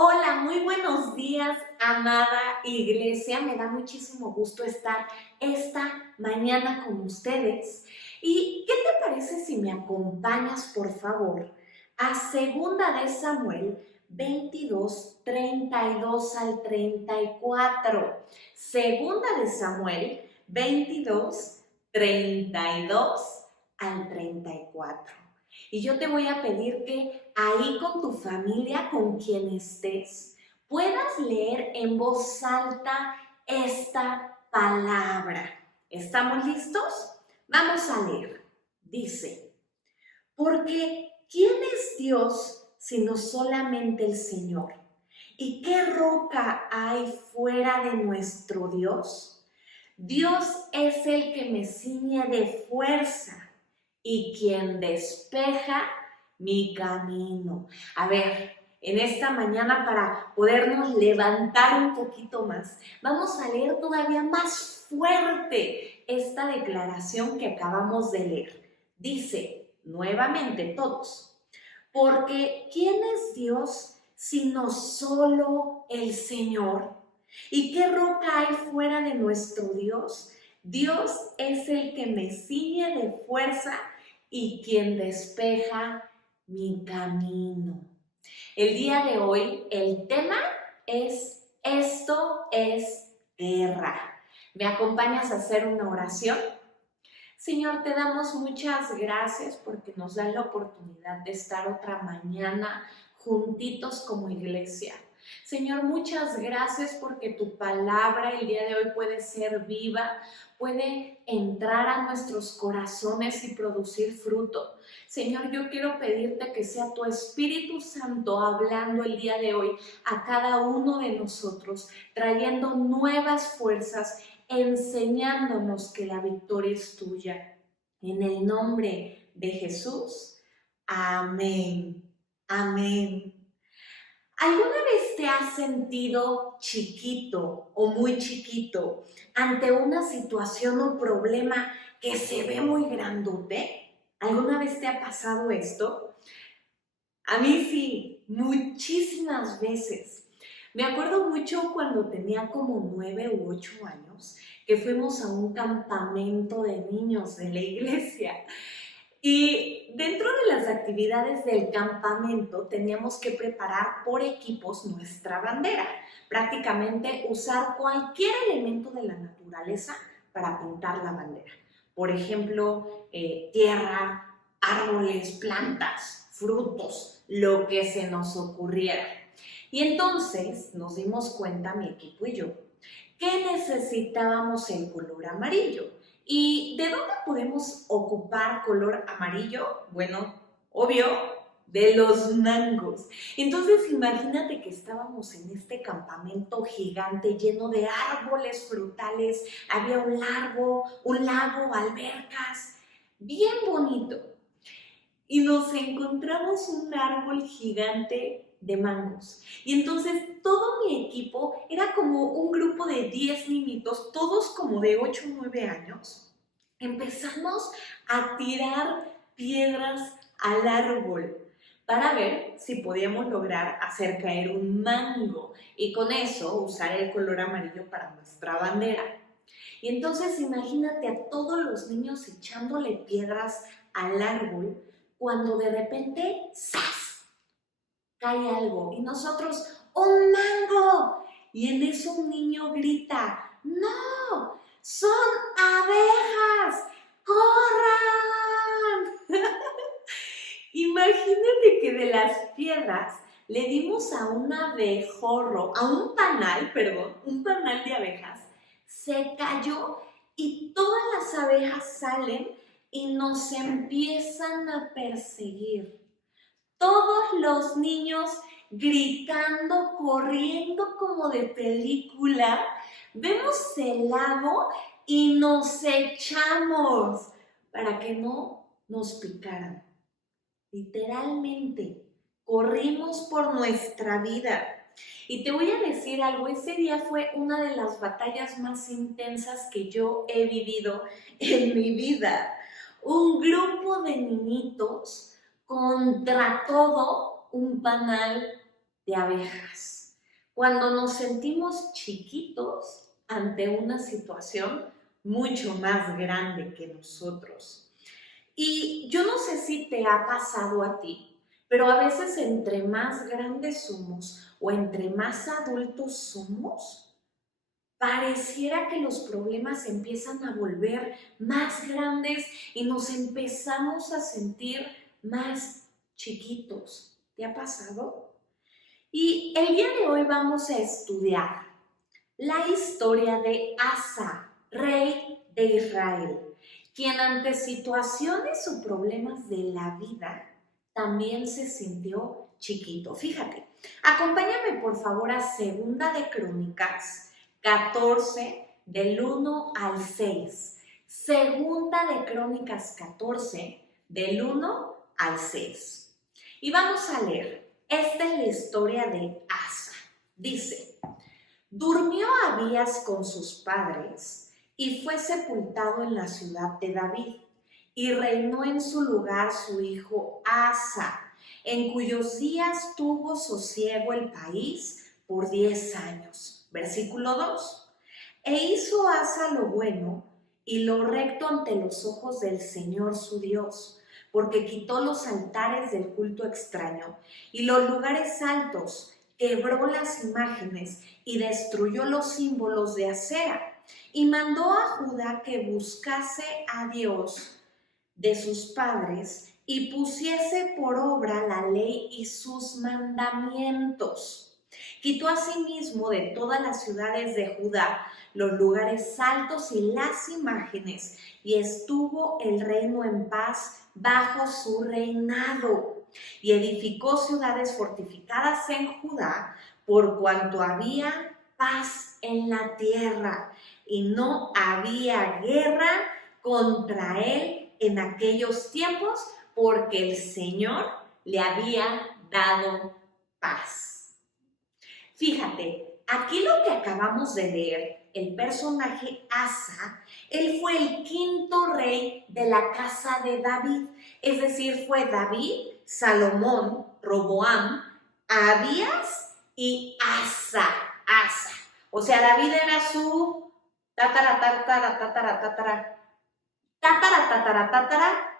Hola, muy buenos días, amada iglesia. Me da muchísimo gusto estar esta mañana con ustedes. ¿Y qué te parece si me acompañas, por favor, a Segunda de Samuel 22, 32 al 34? Segunda de Samuel 22, 32 al 34. Y yo te voy a pedir que ahí con tu familia, con quien estés, puedas leer en voz alta esta palabra. ¿Estamos listos? Vamos a leer. Dice, porque ¿quién es Dios sino solamente el Señor? ¿Y qué roca hay fuera de nuestro Dios? Dios es el que me ciñe de fuerza y quien despeja mi camino. A ver, en esta mañana para podernos levantar un poquito más, vamos a leer todavía más fuerte esta declaración que acabamos de leer. Dice, nuevamente todos, porque ¿quién es Dios sino solo el Señor? ¿Y qué roca hay fuera de nuestro Dios? Dios es el que me ciñe de fuerza y quien despeja mi camino. El día de hoy el tema es esto es guerra. ¿Me acompañas a hacer una oración? Señor, te damos muchas gracias porque nos da la oportunidad de estar otra mañana juntitos como iglesia. Señor, muchas gracias porque tu palabra el día de hoy puede ser viva, puede entrar a nuestros corazones y producir fruto. Señor, yo quiero pedirte que sea tu Espíritu Santo hablando el día de hoy a cada uno de nosotros, trayendo nuevas fuerzas, enseñándonos que la victoria es tuya. En el nombre de Jesús, amén. Amén. ¿Alguna vez te has sentido chiquito o muy chiquito ante una situación o problema que se ve muy grandote? ¿Alguna vez te ha pasado esto? A mí sí, muchísimas veces. Me acuerdo mucho cuando tenía como 9 u 8 años que fuimos a un campamento de niños de la iglesia. Y dentro de las actividades del campamento teníamos que preparar por equipos nuestra bandera, prácticamente usar cualquier elemento de la naturaleza para pintar la bandera. Por ejemplo, tierra, árboles, plantas, frutos, lo que se nos ocurriera. Y entonces nos dimos cuenta, mi equipo y yo, que necesitábamos el color amarillo. ¿Y de dónde podemos ocupar color amarillo? Bueno, obvio, de los mangos. Entonces imagínate que estábamos en este campamento gigante lleno de árboles frutales, había un lago, albercas, bien bonito. Y nos encontramos un árbol gigante de mangos. Y entonces todo mi equipo era como un grupo de 10 niñitos, todos como de 8 o 9 años. Empezamos a tirar piedras al árbol para ver si podíamos lograr hacer caer un mango y con eso usar el color amarillo para nuestra bandera. Y entonces imagínate a todos los niños echándole piedras al árbol cuando de repente, ¡zas!, cae algo y nosotros, ¡un mango! Y en eso un niño grita, ¡no! ¡Son abejas! ¡Corran! Imagínate que de las piedras le dimos a un abejorro, a un panal, perdón, un panal de abejas, se cayó y todas las abejas salen y nos empiezan a perseguir. Todos los niños gritando, corriendo como de película. Vemos el lago y nos echamos para que no nos picaran. Literalmente, corrimos por nuestra vida. Y te voy a decir algo, ese día fue una de las batallas más intensas que yo he vivido en mi vida. Un grupo de niñitos contra todo un panal de abejas, cuando nos sentimos chiquitos ante una situación mucho más grande que nosotros. Y yo no sé si te ha pasado a ti, pero a veces entre más grandes somos o entre más adultos somos, pareciera que los problemas empiezan a volver más grandes y nos empezamos a sentir más chiquitos. ¿Te ha pasado? Y el día de hoy vamos a estudiar la historia de Asa, rey de Israel, quien ante situaciones o problemas de la vida también se sintió chiquito. Fíjate, acompáñame por favor a Segunda de Crónicas 14 del 1 al 6. Segunda de Crónicas 14 del 1 al 6. Y vamos a leer. Esta es la historia de Asa. Dice: durmió Abías con sus padres y fue sepultado en la ciudad de David, y reinó en su lugar su hijo Asa, en cuyos días tuvo sosiego el país por 10 años. Versículo 2. E hizo Asa lo bueno y lo recto ante los ojos del Señor su Dios, porque quitó los altares del culto extraño y los lugares altos, quebró las imágenes y destruyó los símbolos de acera, y mandó a Judá que buscase a Dios de sus padres y pusiese por obra la ley y sus mandamientos. Quitó asimismo de todas las ciudades de Judá los lugares altos y las imágenes, y estuvo el reino en paz bajo su reinado. Y edificó ciudades fortificadas en Judá, por cuanto había paz en la tierra, y no había guerra contra él en aquellos tiempos, porque el Señor le había dado paz. Fíjate, aquí lo que acabamos de leer, el personaje Asa, él fue el quinto rey de la casa de David. Es decir, fue David, Salomón, Roboam, Abías y Asa. O sea, David era su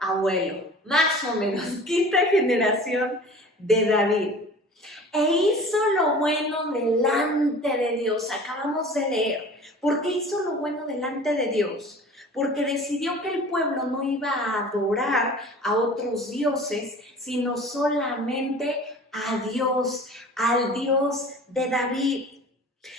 abuelo, más o menos, quinta generación de David. E hizo lo bueno delante de Dios. Acabamos de leer. ¿Por qué hizo lo bueno delante de Dios? Porque decidió que el pueblo no iba a adorar a otros dioses, sino solamente a Dios, al Dios de David.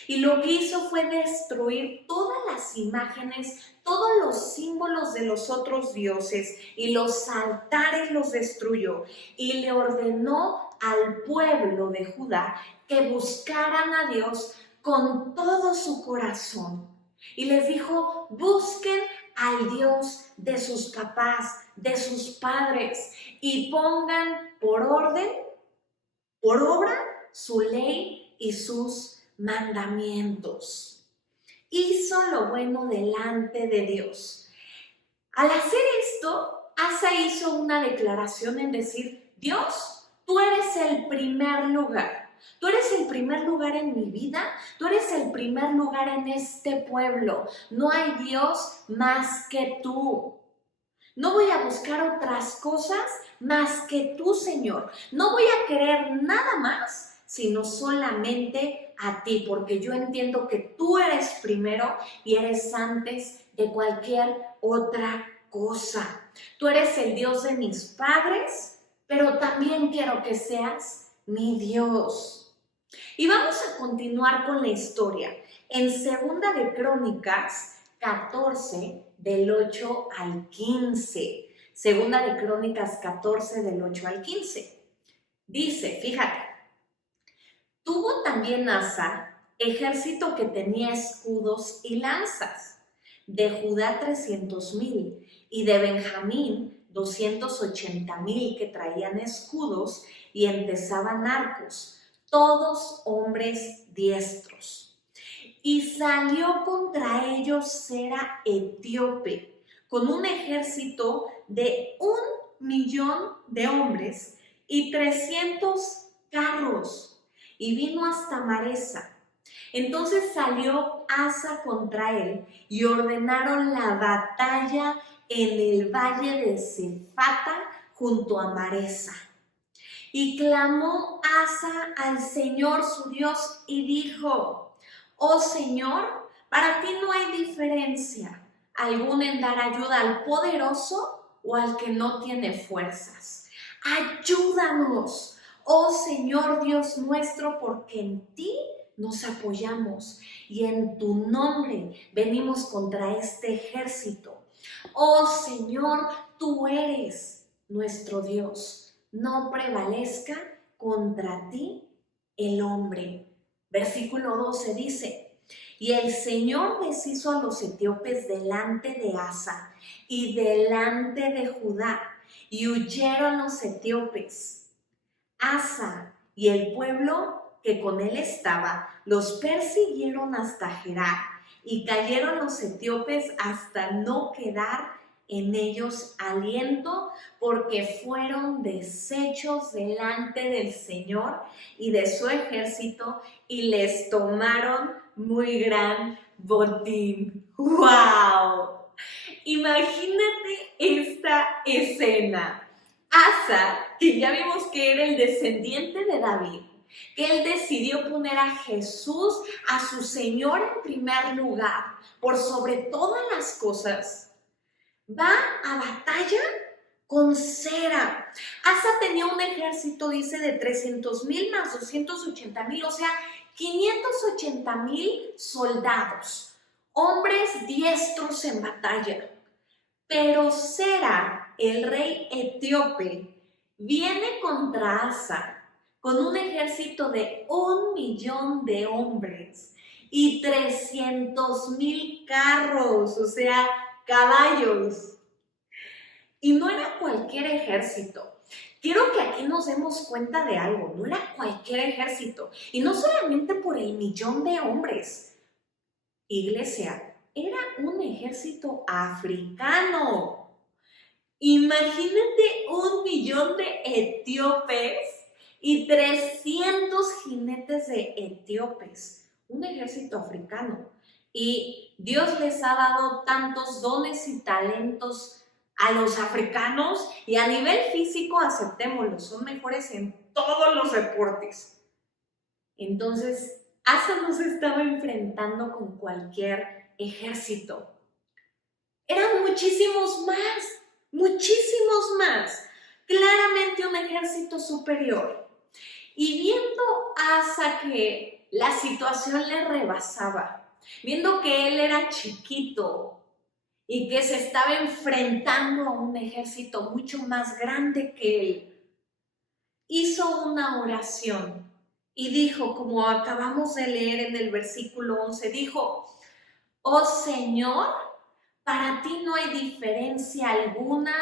Y lo que hizo fue destruir todas las imágenes, todos los símbolos de los otros dioses, y los altares los destruyó, y le ordenó al pueblo de Judá que buscaran a Dios con todo su corazón. Y les dijo: busquen al Dios de sus papás, de sus padres, y pongan por orden, por obra, su ley y sus mandamientos. Hizo lo bueno delante de Dios. Al hacer esto, Asa hizo una declaración en decir: Dios, tú eres el primer lugar. Tú eres el primer lugar en mi vida, tú eres el primer lugar en este pueblo. No hay Dios más que tú. No voy a buscar otras cosas más que tú, Señor. No voy a querer nada más, sino solamente a ti, porque yo entiendo que tú eres primero y eres antes de cualquier otra cosa. Tú eres el Dios de mis padres, pero también quiero que seas mi Dios. Y vamos a continuar con la historia. En Segunda de Crónicas 14, del 8 al 15. Segunda de Crónicas 14, del 8 al 15. Dice, fíjate: tuvo también Asa ejército que tenía escudos y lanzas, de Judá 300,000 y de Benjamín 280,000 que traían escudos y entesaban arcos, todos hombres diestros. Y salió contra ellos Sera etíope, con un ejército de 1,000,000 de hombres y 300 carros. y vino hasta Maresa. Entonces salió Asa contra él y ordenaron la batalla en el valle de Sefata junto a Maresa. Y clamó Asa al Señor su Dios y dijo: oh Señor, para ti no hay diferencia alguna en dar ayuda al poderoso o al que no tiene fuerzas. Ayúdanos, oh Señor Dios nuestro, porque en ti nos apoyamos y en tu nombre venimos contra este ejército. Oh Señor, tú eres nuestro Dios. No prevalezca contra ti el hombre. Versículo 12 dice: y el Señor deshizo a los etíopes delante de Asa y delante de Judá, y huyeron los etíopes. Asa y el pueblo que con él estaba los persiguieron hasta Gerar, y cayeron los etíopes hasta no quedar en ellos aliento, porque fueron deshechos delante del Señor y de su ejército, y les tomaron muy gran botín. ¡Wow! Imagínate esta escena. Asa, que ya vimos que era el descendiente de David, que él decidió poner a Jesús, a su Señor, en primer lugar, por sobre todas las cosas, va a batalla con Sera. Asa tenía un ejército, dice, de 300,000 más 280,000, o sea, 580,000 soldados, hombres diestros en batalla. Pero Sera, el rey etíope, viene contra Asa con un ejército de 1,000,000 de hombres y 300,000 carros, o sea, caballos. Y no era cualquier ejército. Quiero que aquí nos demos cuenta de algo, no era cualquier ejército. Y no solamente por el 1,000,000 de hombres. Iglesia, era un ejército africano. Imagínate 1,000,000 de etíopes y 300 jinetes de etíopes. Un ejército africano. Y Dios les ha dado tantos dones y talentos a los africanos, y a nivel físico, aceptémoslo, son mejores en todos los deportes. Entonces, Asa no se estaba enfrentando con cualquier ejército. Eran muchísimos más. Claramente un ejército superior. Y viendo Asa que la situación le rebasaba, viendo que él era chiquito y que se estaba enfrentando a un ejército mucho más grande que él, hizo una oración y dijo, como acabamos de leer en el versículo 11, dijo: oh Señor, para ti no hay diferencia alguna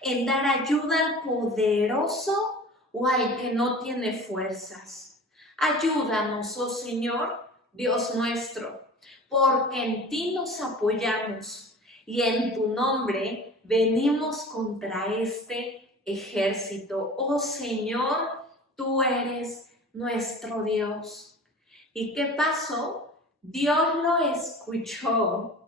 en dar ayuda al poderoso o al que no tiene fuerzas. Ayúdanos, oh Señor, Dios nuestro, porque en ti nos apoyamos y en tu nombre venimos contra este ejército. Oh Señor, tú eres nuestro Dios. ¿Y qué pasó? Dios lo escuchó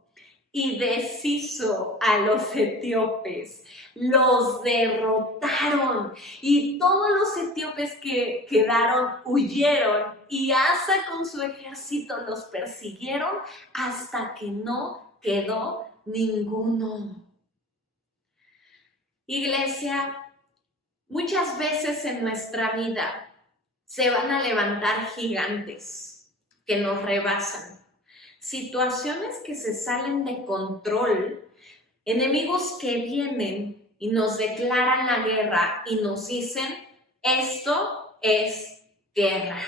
y deshizo a los etíopes, los derrotaron, y todos los etíopes que quedaron huyeron, y Asa con su ejército los persiguieron hasta que no quedó ninguno. Iglesia, muchas veces en nuestra vida se van a levantar gigantes que nos rebasan. Situaciones que se salen de control, enemigos que vienen y nos declaran la guerra y nos dicen: esto es guerra.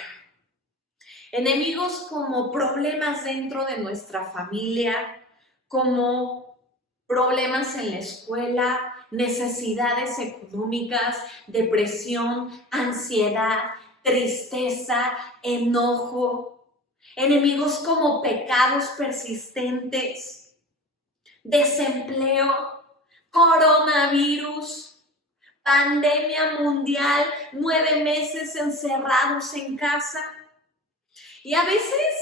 Enemigos como problemas dentro de nuestra familia, como problemas en la escuela, necesidades económicas, depresión, ansiedad, tristeza, enojo. Enemigos como pecados persistentes, desempleo, coronavirus, pandemia mundial, 9 meses encerrados en casa. Y a veces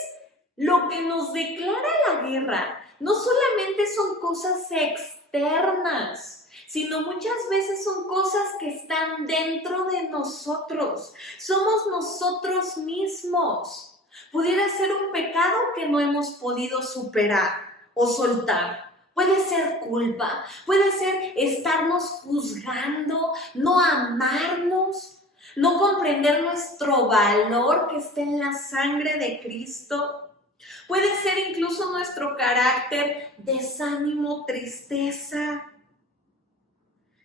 lo que nos declara la guerra no solamente son cosas externas, sino muchas veces son cosas que están dentro de nosotros. Somos nosotros mismos. Pudiera ser un pecado que no hemos podido superar o soltar. Puede ser culpa, puede ser estarnos juzgando, no amarnos, no comprender nuestro valor que está en la sangre de Cristo. Puede ser incluso nuestro carácter, desánimo, tristeza,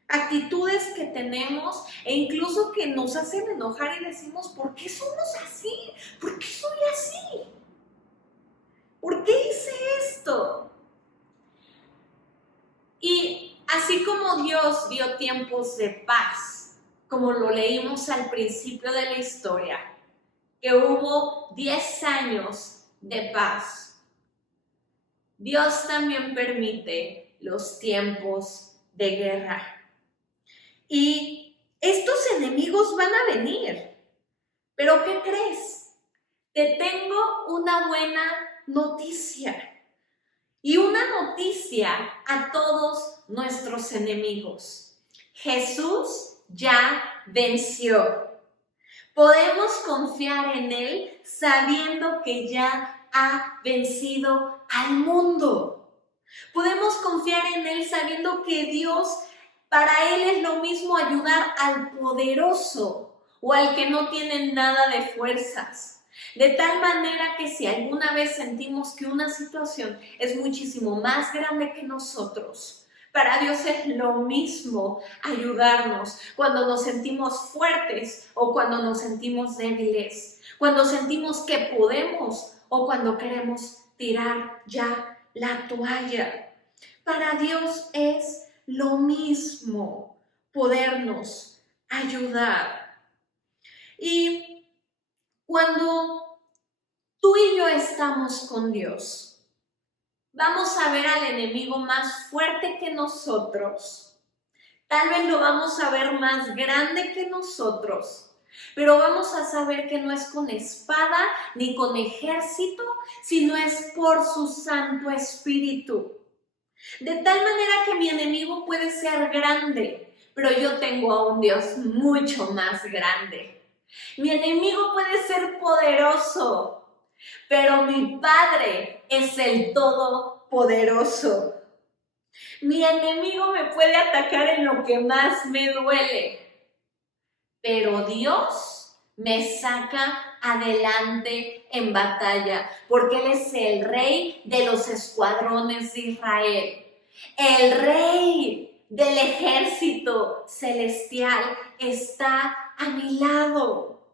actitudes que tenemos e incluso que nos hacen enojar y decimos, ¿por qué somos así? ¿Por qué soy así? ¿Por qué hice esto? Y así como Dios dio tiempos de paz, como lo leímos al principio de la historia, que hubo 10 años de paz, Dios también permite los tiempos de guerra. Y estos enemigos van a venir. ¿Pero qué crees? Te tengo una buena noticia. Y una noticia a todos nuestros enemigos. Jesús ya venció. Podemos confiar en Él sabiendo que ya ha vencido al mundo. Podemos confiar en Él sabiendo que Dios, para Él es lo mismo ayudar al poderoso o al que no tiene nada de fuerzas. De tal manera que si alguna vez sentimos que una situación es muchísimo más grande que nosotros, para Dios es lo mismo ayudarnos cuando nos sentimos fuertes o cuando nos sentimos débiles, cuando sentimos que podemos o cuando queremos tirar ya la toalla. Para Dios es lo mismo podernos ayudar. Y cuando tú y yo estamos con Dios, vamos a ver al enemigo más fuerte que nosotros. Tal vez lo vamos a ver más grande que nosotros, pero vamos a saber que no es con espada ni con ejército, sino es por su Santo Espíritu. De tal manera que mi enemigo puede ser grande, pero yo tengo a un Dios mucho más grande. Mi enemigo puede ser poderoso, pero mi Padre es el Todopoderoso. Mi enemigo me puede atacar en lo que más me duele, pero Dios me saca adelante en batalla, porque Él es el Rey de los escuadrones de Israel, el Rey del ejército celestial está a mi lado,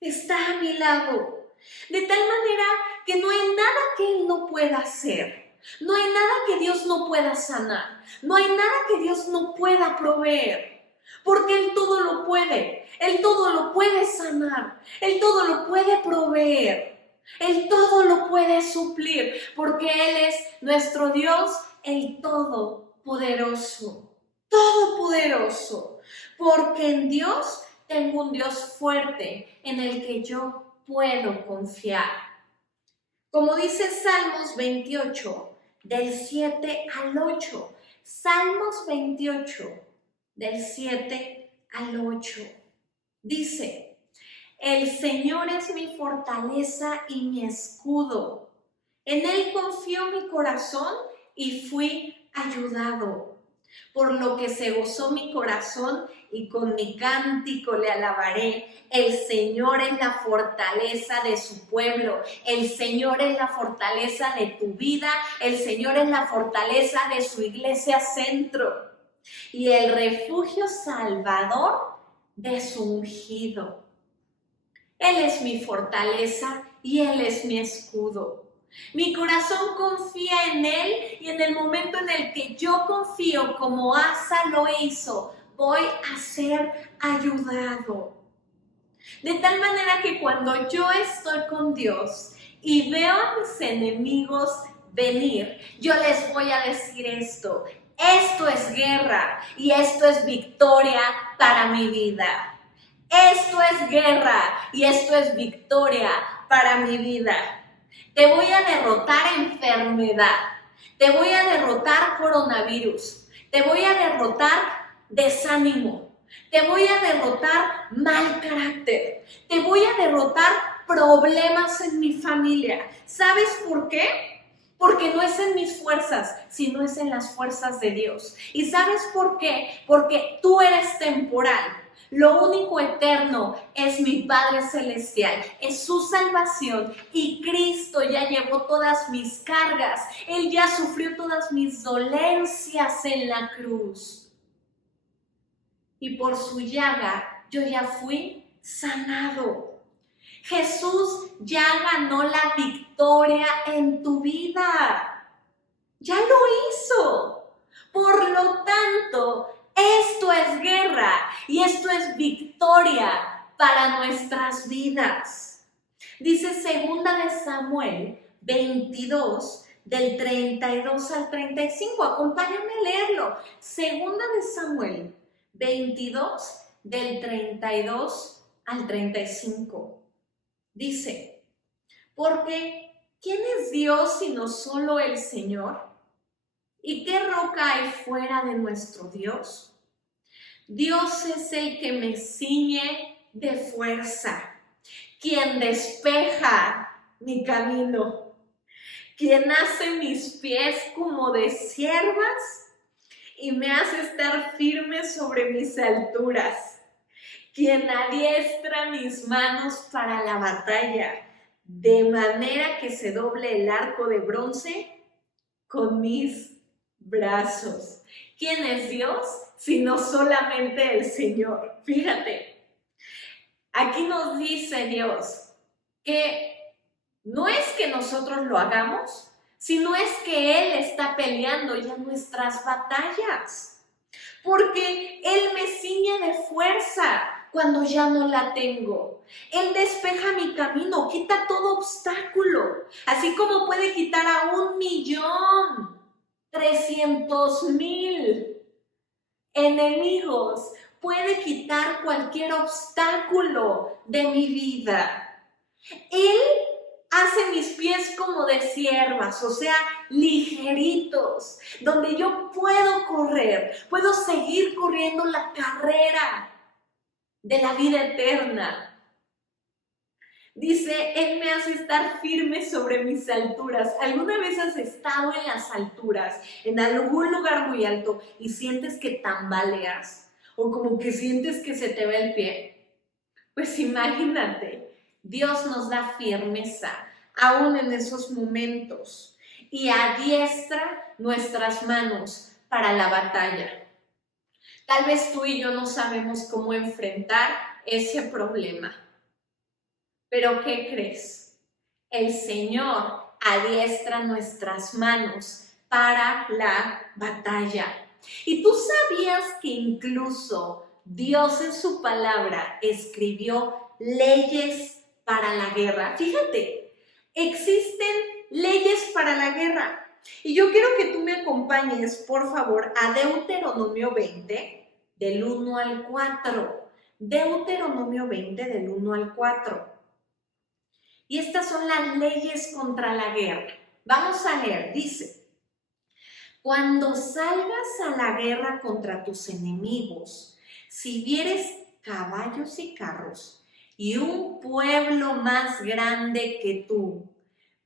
está a mi lado. De tal manera que no hay nada que Él no pueda hacer. No hay nada que Dios no pueda sanar. No hay nada que Dios no pueda proveer. Porque Él todo lo puede. Él todo lo puede sanar. Él todo lo puede proveer. Él todo lo puede suplir. Porque Él es nuestro Dios, el Todopoderoso. Todopoderoso. Porque en Dios tengo un Dios fuerte en el que yo puedo confiar. Como dice Salmos 28, del 7 al 8. Salmos 28, del 7 al 8. Dice, el Señor es mi fortaleza y mi escudo. En Él confió mi corazón y fui ayudado. Por lo que se gozó mi corazón y con mi cántico le alabaré. El Señor es la fortaleza de su pueblo. El Señor es la fortaleza de tu vida. El Señor es la fortaleza de su iglesia centro. Y el refugio salvador de su ungido. Él es mi fortaleza y Él es mi escudo. Mi corazón confía en Él y en el momento en el que yo confío como Asa lo hizo, voy a ser ayudado. De tal manera que cuando yo estoy con Dios y veo a mis enemigos venir, yo les voy a decir esto. Esto es guerra y esto es victoria para mi vida. Esto es guerra y esto es victoria para mi vida. Te voy a derrotar enfermedad. Te voy a derrotar coronavirus. Te voy a derrotar desánimo. Te voy a derrotar mal carácter. Te voy a derrotar problemas en mi familia. ¿Sabes por qué? Porque no es en mis fuerzas, sino es en las fuerzas de Dios. ¿Y sabes por qué? Porque tú eres temporal. Lo único eterno es mi Padre Celestial, es su salvación, y Cristo ya llevó todas mis cargas. Él ya sufrió todas mis dolencias en la cruz. Y por su llaga yo ya fui sanado. Jesús ya ganó la victoria en tu vida. Ya lo hizo. Por lo tanto, esto es guerra y esto es victoria para nuestras vidas. Dice 2 de Samuel 22, del 32 al 35. Acompáñame a leerlo. 2 de Samuel 22, del 32 al 35. Dice, porque ¿quién es Dios sino solo el Señor? ¿Y qué roca hay fuera de nuestro Dios? Dios es el que me ciñe de fuerza, quien despeja mi camino, quien hace mis pies como de ciervas y me hace estar firme sobre mis alturas, quien adiestra mis manos para la batalla, de manera que se doble el arco de bronce con mis brazos. ¿Quién es Dios? Sino solamente el Señor. Fíjate, aquí nos dice Dios que no es que nosotros lo hagamos, sino es que Él está peleando ya nuestras batallas. Porque Él me ciñe de fuerza cuando ya no la tengo. Él despeja mi camino, quita todo obstáculo, así como puede quitar a 1.300.000 enemigos, puede quitar cualquier obstáculo de mi vida. Él hace mis pies como de ciervas, o sea, ligeritos, donde yo puedo correr, puedo seguir corriendo la carrera de la vida eterna. Dice, Él me hace estar firme sobre mis alturas. ¿Alguna vez has estado en las alturas, en algún lugar muy alto, y sientes que tambaleas? O como que sientes que se te va el pie. Pues imagínate, Dios nos da firmeza, aún en esos momentos, y adiestra nuestras manos para la batalla. Tal vez tú y yo no sabemos cómo enfrentar ese problema. Pero ¿qué crees? El Señor adiestra nuestras manos para la batalla. ¿Y tú sabías que incluso Dios en su palabra escribió leyes para la guerra? Fíjate, existen leyes para la guerra. Y yo quiero que tú me acompañes, por favor, a Deuteronomio 20, del 1 al 4. Deuteronomio 20, del 1 al 4. Y estas son las leyes contra la guerra. Vamos a leer, dice: cuando salgas a la guerra contra tus enemigos, si vieres caballos y carros y un pueblo más grande que tú,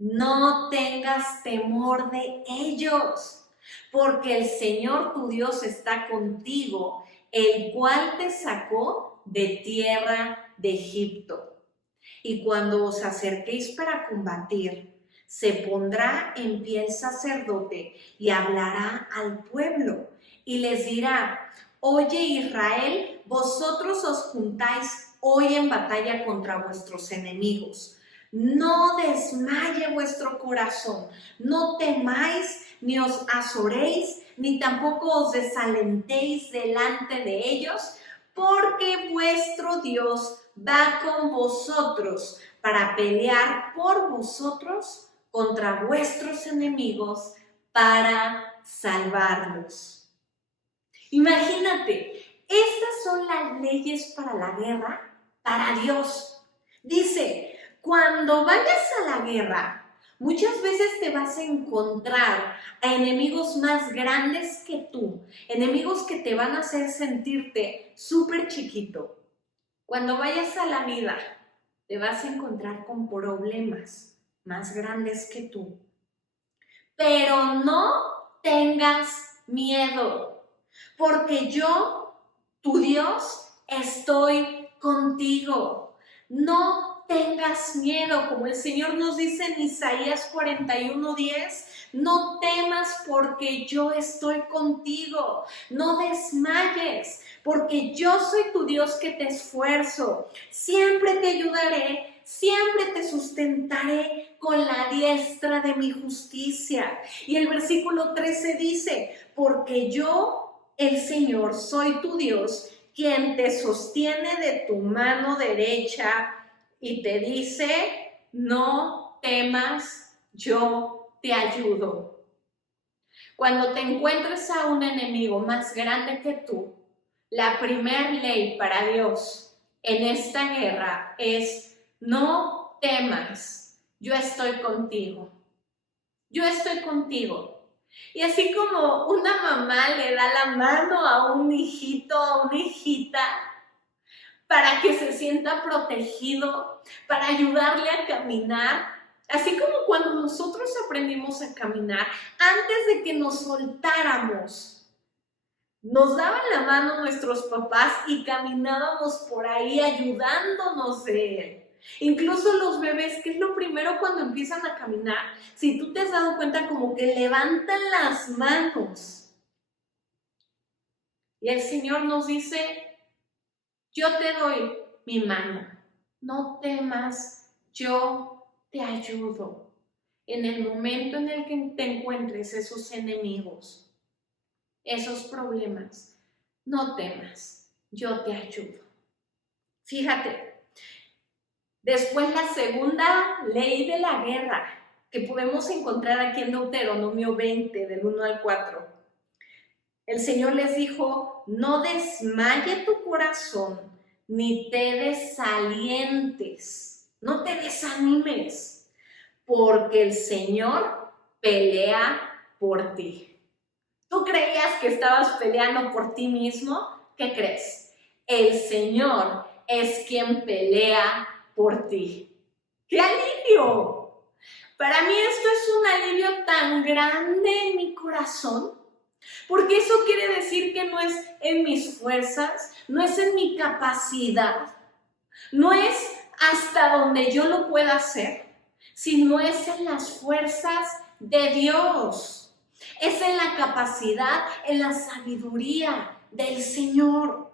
no tengas temor de ellos, porque el Señor tu Dios está contigo, el cual te sacó de tierra de Egipto. Y cuando os acerquéis para combatir, se pondrá en pie el sacerdote y hablará al pueblo y les dirá: oye Israel, vosotros os juntáis hoy en batalla contra vuestros enemigos. No desmaye vuestro corazón, no temáis, ni os azoréis, ni tampoco os desalentéis delante de ellos, porque vuestro Dios va con vosotros para pelear por vosotros contra vuestros enemigos para salvarlos. Imagínate, estas son las leyes para la guerra para Dios. Dice: Cuando vayas a la guerra, muchas veces te vas a encontrar a enemigos más grandes que tú, enemigos que te van a hacer sentirte súper chiquito. Cuando vayas a la vida, te vas a encontrar con problemas más grandes que tú. Pero no tengas miedo, porque yo, tu Dios, estoy contigo. No tengas miedo, como el Señor nos dice en Isaías 41:10, no temas porque yo estoy contigo, no desmayes, porque yo soy tu Dios que te esfuerzo, siempre te ayudaré, siempre te sustentaré con la diestra de mi justicia. Y el versículo 13 dice, porque yo, el Señor, soy tu Dios, quien te sostiene de tu mano derecha y te dice, no temas, yo te ayudo. Cuando te encuentres a un enemigo más grande que tú, la primera ley para Dios en esta guerra es, no temas, yo estoy contigo. Yo estoy contigo. Y así como una mamá le da la mano a un hijito, a una hijita, para que se sienta protegido, para ayudarle a caminar, así como cuando nosotros aprendimos a caminar, antes de que nos soltáramos, nos daban la mano nuestros papás y caminábamos por ahí ayudándonos de él. Incluso los bebés, que es lo primero cuando empiezan a caminar, si tú te has dado cuenta, como que levantan las manos. Y el Señor nos dice, yo te doy mi mano, no temas, yo te ayudo. En el momento en el que te encuentres esos enemigos, esos problemas, no temas, yo te ayudo. Fíjate, después la segunda ley de la guerra que podemos encontrar aquí en Deuteronomio 20, del 1 al 4. El Señor les dijo, no desmaye tu corazón, ni te desalientes, no te desanimes, porque el Señor pelea por ti. ¿Tú creías que estabas peleando por ti mismo? ¿Qué crees? El Señor es quien pelea por ti. ¡Qué alivio! Para mí esto es un alivio tan grande en mi corazón, porque eso quiere decir que no es en mis fuerzas, no es en mi capacidad, no es hasta donde yo lo pueda hacer, sino es en las fuerzas de Dios. Es en la capacidad, en la sabiduría del Señor.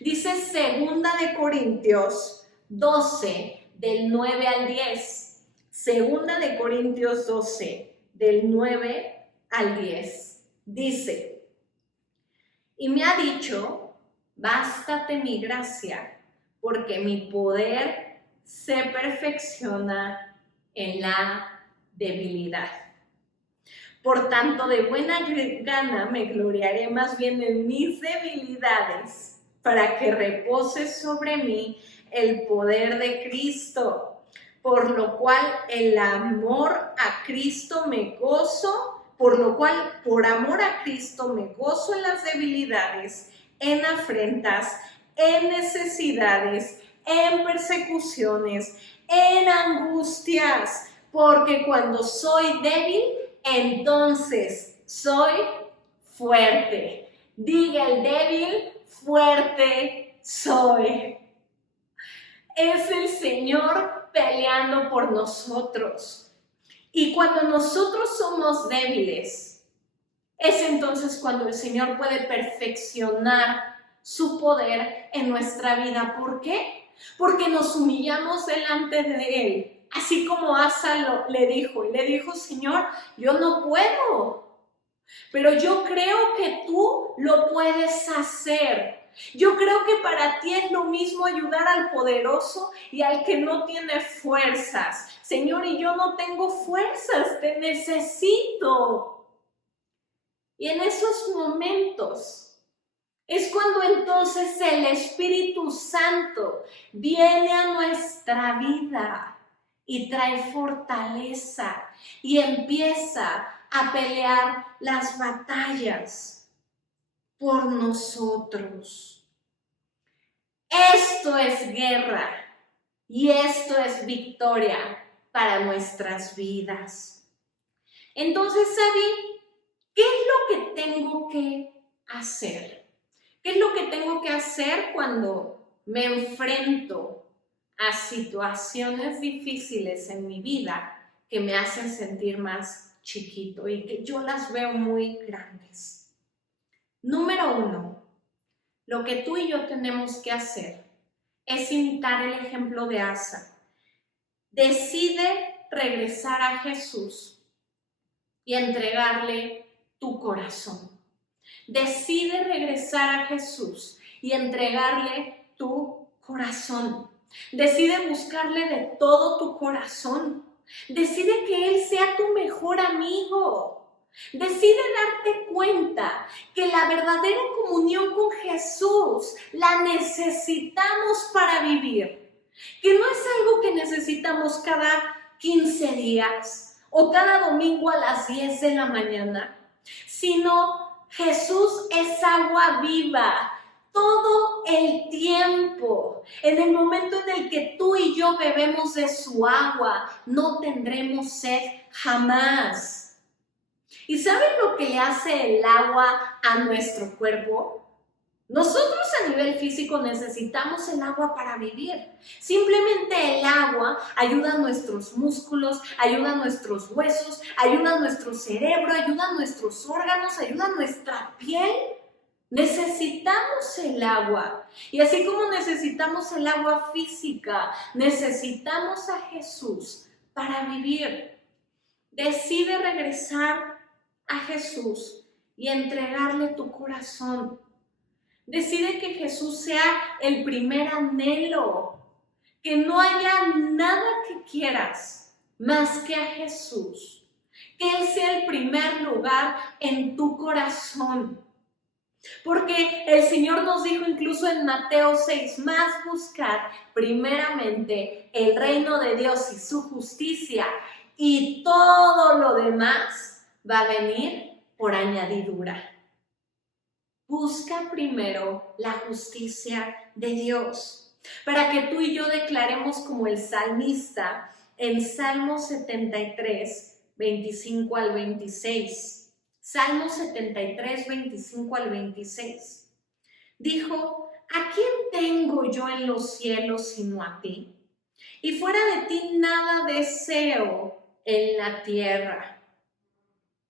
Dice 2 Corintios 12, del 9 al 10. 2 Corintios 12, del 9 al 10. Dice, y me ha dicho, bástate mi gracia, porque mi poder se perfecciona en la debilidad. Por tanto, de buena gana me gloriaré más bien en mis debilidades, para que repose sobre mí el poder de Cristo. Por lo cual el amor a Cristo me gozo, por lo cual por amor a Cristo me gozo en las debilidades, en afrentas, en necesidades, en persecuciones, en angustias, porque cuando soy débil, entonces soy fuerte. Diga el débil, fuerte soy. Es el Señor peleando por nosotros. Y cuando nosotros somos débiles, es entonces cuando el Señor puede perfeccionar su poder en nuestra vida. ¿Por qué? Porque nos humillamos delante de Él. Así como Asa le dijo, Señor, yo no puedo, pero yo creo que tú lo puedes hacer. Yo creo que para ti es lo mismo ayudar al poderoso y al que no tiene fuerzas. Señor, y yo no tengo fuerzas, te necesito. Y en esos momentos es cuando entonces el Espíritu Santo viene a nuestra vida y trae fortaleza y empieza a pelear las batallas por nosotros. Esto es guerra y esto es victoria para nuestras vidas. Entonces, Sabi, ¿qué es lo que tengo que hacer? ¿Qué es lo que tengo que hacer cuando me enfrento a situaciones difíciles en mi vida que me hacen sentir más chiquito y que yo las veo muy grandes? Número 1, lo que tú y yo tenemos que hacer es imitar el ejemplo de Asa. Decide regresar a Jesús y entregarle tu corazón. Decide regresar a Jesús y entregarle tu corazón. Decide buscarle de todo tu corazón. Decide que Él sea tu mejor amigo. Decide darte cuenta que la verdadera comunión con Jesús la necesitamos para vivir. Que no es algo que necesitamos cada 15 días o cada domingo a las 10 de la mañana, sino Jesús es agua viva todo el tiempo. En el momento en el que tú y yo bebemos de su agua, no tendremos sed jamás. ¿Y saben lo que le hace el agua a nuestro cuerpo? Nosotros a nivel físico necesitamos el agua para vivir. Simplemente el agua ayuda a nuestros músculos, ayuda a nuestros huesos, ayuda a nuestro cerebro, ayuda a nuestros órganos, ayuda a nuestra piel. Necesitamos el agua. Y así como necesitamos el agua física, necesitamos a Jesús para vivir. Decide regresar a Jesús y entregarle tu corazón. Decide que Jesús sea el primer anhelo, que no haya nada que quieras más que a Jesús, que Él sea el primer lugar en tu corazón. Porque el Señor nos dijo incluso en Mateo 6, más buscad primeramente el reino de Dios y su justicia, y todo lo demás va a venir por añadidura. Busca primero la justicia de Dios, para que tú y yo declaremos como el salmista en Salmo 73, 25 al 26. Salmo 73, 25 al 26. Dijo, ¿a quién tengo yo en los cielos sino a ti? Y fuera de ti nada deseo en la tierra.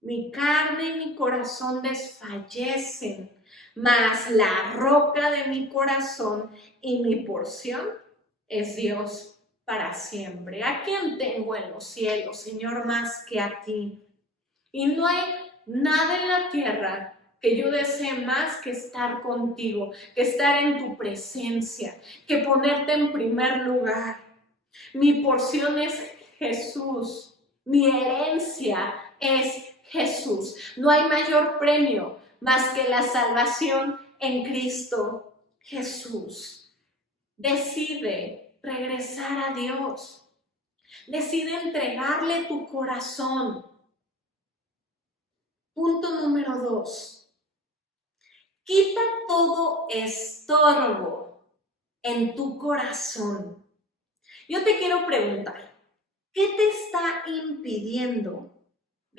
Mi carne y mi corazón desfallecen, mas la roca de mi corazón y mi porción es Dios para siempre. ¿A quién tengo en los cielos, Señor, más que a ti? Y no hay nada en la tierra que yo desee más que estar contigo, que estar en tu presencia, que ponerte en primer lugar. Mi porción es Jesús, mi herencia es Jesús. No hay mayor premio más que la salvación en Cristo Jesús. Decide regresar a Dios. Decide entregarle tu corazón. Punto número 2. Quita todo estorbo en tu corazón. Yo te quiero preguntar, ¿qué te está impidiendo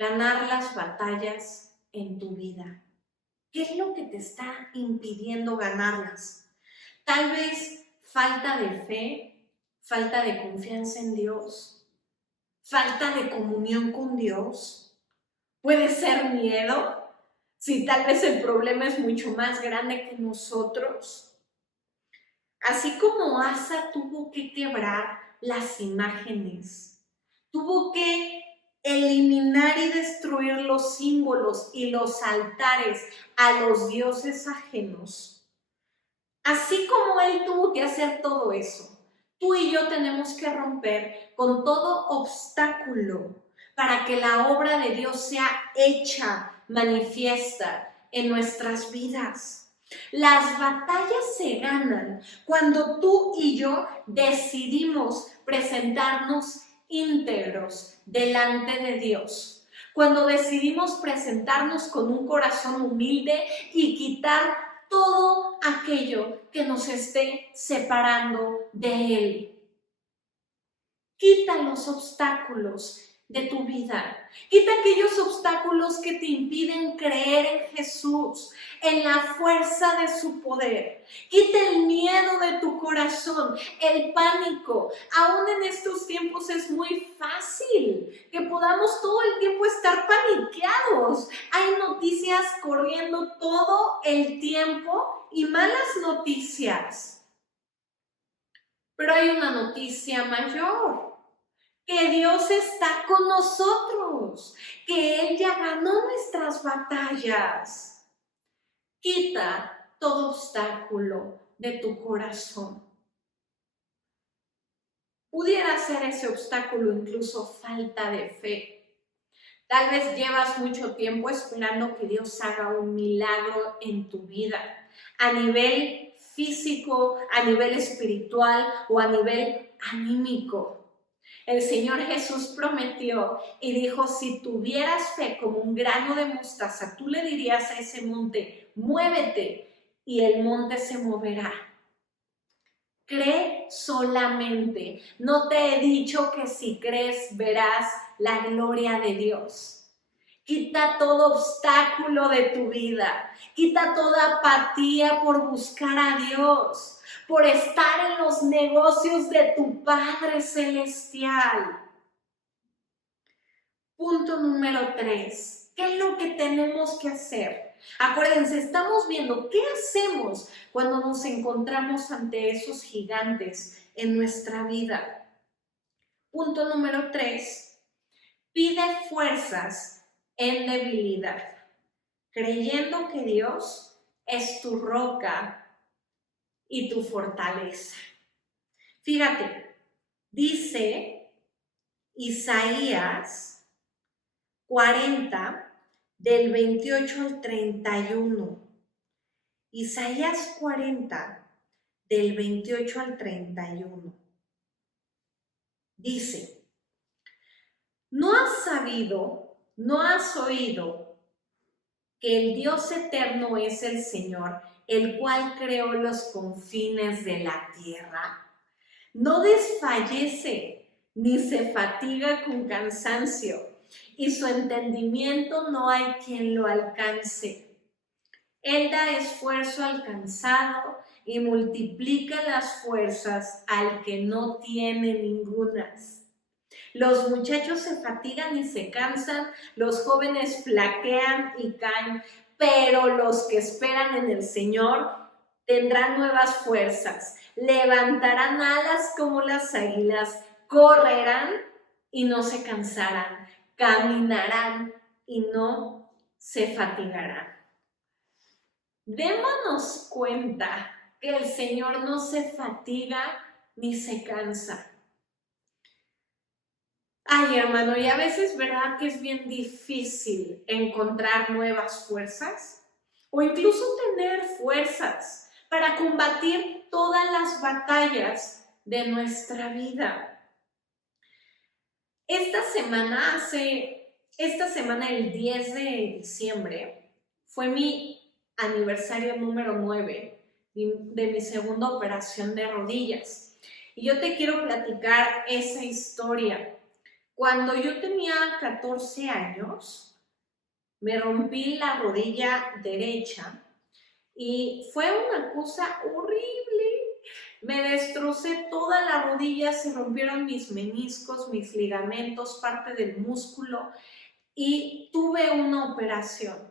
ganar las batallas en tu vida? ¿Qué es lo que te está impidiendo ganarlas? Tal vez falta de fe, falta de confianza en Dios, falta de comunión con Dios. Puede ser miedo, si tal vez el problema es mucho más grande que nosotros. Así como Asa tuvo que quebrar las imágenes, tuvo que eliminar y destruir los símbolos y los altares a los dioses ajenos. Así como él tuvo que hacer todo eso, tú y yo tenemos que romper con todo obstáculo para que la obra de Dios sea hecha, manifiesta en nuestras vidas. Las batallas se ganan cuando tú y yo decidimos presentarnos íntegros delante de Dios. Cuando decidimos presentarnos con un corazón humilde y quitar todo aquello que nos esté separando de Él. Quita los obstáculos de tu vida. Quita aquellos obstáculos que te impiden creer en Jesús, en la fuerza de su poder. Quita el miedo de tu corazón, el pánico. Aún en estos tiempos es muy fácil que podamos todo el tiempo estar paniqueados. Hay noticias corriendo todo el tiempo y malas noticias. Pero hay una noticia mayor. Que Dios está con nosotros, que Él ya ganó nuestras batallas. Quita todo obstáculo de tu corazón. Pudiera ser ese obstáculo incluso falta de fe. Tal vez llevas mucho tiempo esperando que Dios haga un milagro en tu vida, a nivel físico, a nivel espiritual o a nivel anímico. El Señor Jesús prometió y dijo, si tuvieras fe como un grano de mostaza, tú le dirías a ese monte, muévete, y el monte se moverá. Cree solamente. No te he dicho que si crees verás la gloria de Dios. Quita todo obstáculo de tu vida. Quita toda apatía por buscar a Dios, por estar en los negocios de tu Padre Celestial. Punto número 3. ¿Qué es lo que tenemos que hacer? Acuérdense, estamos viendo qué hacemos cuando nos encontramos ante esos gigantes en nuestra vida. Punto número 3. Pide fuerzas en debilidad, creyendo que Dios es tu roca y tu fortaleza. Fíjate, dice Isaías 40, del 28 al 31. Isaías 40, del 28 al 31. Dice, ¿no has sabido, no has oído que el Dios eterno es el Señor, el cual creó los confines de la tierra? No desfallece ni se fatiga con cansancio, y su entendimiento no hay quien lo alcance. Él da esfuerzo al cansado y multiplica las fuerzas al que no tiene ningunas. Los muchachos se fatigan y se cansan, los jóvenes flaquean y caen, pero los que esperan en el Señor tendrán nuevas fuerzas, levantarán alas como las águilas, correrán y no se cansarán, caminarán y no se fatigarán. Démonos cuenta que el Señor no se fatiga ni se cansa. Ay, hermano, y a veces, ¿verdad que es bien difícil encontrar nuevas fuerzas? O incluso tener fuerzas para combatir todas las batallas de nuestra vida. Esta semana, el 10 de diciembre, fue mi aniversario número 9 de mi segunda operación de rodillas. Y yo te quiero platicar esa historia. Cuando yo tenía 14 años, me rompí la rodilla derecha y fue una cosa horrible. Me destrocé toda la rodilla, se rompieron mis meniscos, mis ligamentos, parte del músculo y tuve una operación.